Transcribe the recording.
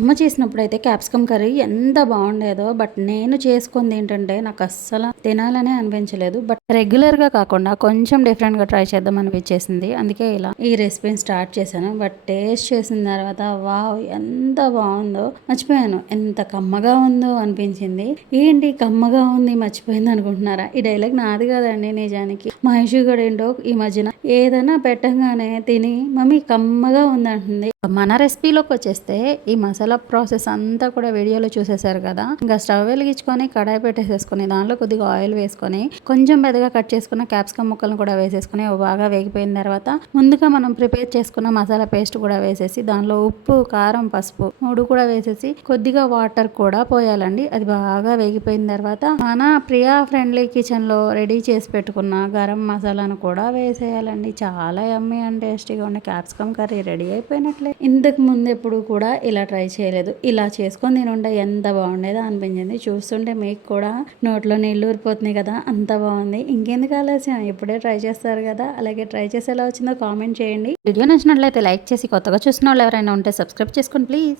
అమ్మ చేసినప్పుడైతే capsicum curry ఎంత బాగుండేదో. But నేను చేసుకుంది ఏంటంటే నాకు అస్సలు తినాలనే అనిపించలేదు. బట్ రెగ్యులర్గా కాకుండా కొంచెం డిఫరెంట్గా ట్రై చేద్దాం అనిపించేసింది. అందుకే ఇలా ఈ రెసిపీని స్టార్ట్ చేశాను. బట్ టేస్ట్ చేసిన తర్వాత వావ్ ఎంత బాగుందో, మర్చిపోయాను ఎంత కమ్మగా ఉందో అనిపించింది. ఏంటి కమ్మగా ఉంది మర్చిపోయింది అనుకుంటున్నారా? ఈ డైలాగ్ నాది కాదండి నిజానికి. మహేష్ గడు ఏంటో ఈ మధ్యన ఏదైనా పెట్టంగానే తిని మమ్మీ కమ్మగా ఉందంటుంది. మన రెసిపీలోకి వచ్చేస్తే ఈ మసాలా ప్రాసెస్ అంతా కూడా వీడియోలో చూసేసారు కదా. ఇంకా స్టవ్ వెలిగించుకొని కడాయి పెట్టేసేసుకొని దానిలో కొద్దిగా ఆయిల్ వేసుకొని కొంచెం పెద్దగా కట్ చేసుకున్న క్యాప్సికమ్ ముక్కలను కూడా వేసేసుకుని బాగా వేగిపోయిన తర్వాత ముందుగా మనం ప్రిపేర్ చేసుకున్న మసాలా పేస్ట్ కూడా వేసేసి దానిలో ఉప్పు, కారం, పసుపు 3 కూడా వేసేసి కొద్దిగా వాటర్ కూడా పోయాలండి. అది బాగా వేగిపోయిన తర్వాత మన ప్రియా ఫ్రెండ్లీ కిచెన్ లో రెడీ చేసి పెట్టుకున్న గరం మసాలాను కూడా వేసేయాలండి. చాలా యమ్మీ అండ్ టేస్టీగా ఉండే క్యాప్సికమ్ కర్రీ రెడీ అయిపోయినట్లే. ఇంతకు ముందు ఎప్పుడు కూడా ఇలా ట్రై చేయలేదు. ఇలా చేసుకొని తినుంటే ఎంత బాగుండేదో అనిపించింది. చూస్తుంటే మీకు కూడా నోట్లో నీళ్ళు ఊరిపోతున్నాయి కదా, అంత బాగుంది. ఇంకెందుకు ఆలస్యం, ఇప్పుడే ట్రై చేస్తారు కదా. అలాగే ట్రై చేసి ఎలా వచ్చిందో కామెంట్ చేయండి. వీడియో నచ్చినట్లయితే లైక్ చేసి కొత్తగా చూసిన వాళ్ళు ఎవరైనా ఉంటే సబ్స్క్రైబ్ చేసుకోండి ప్లీజ్.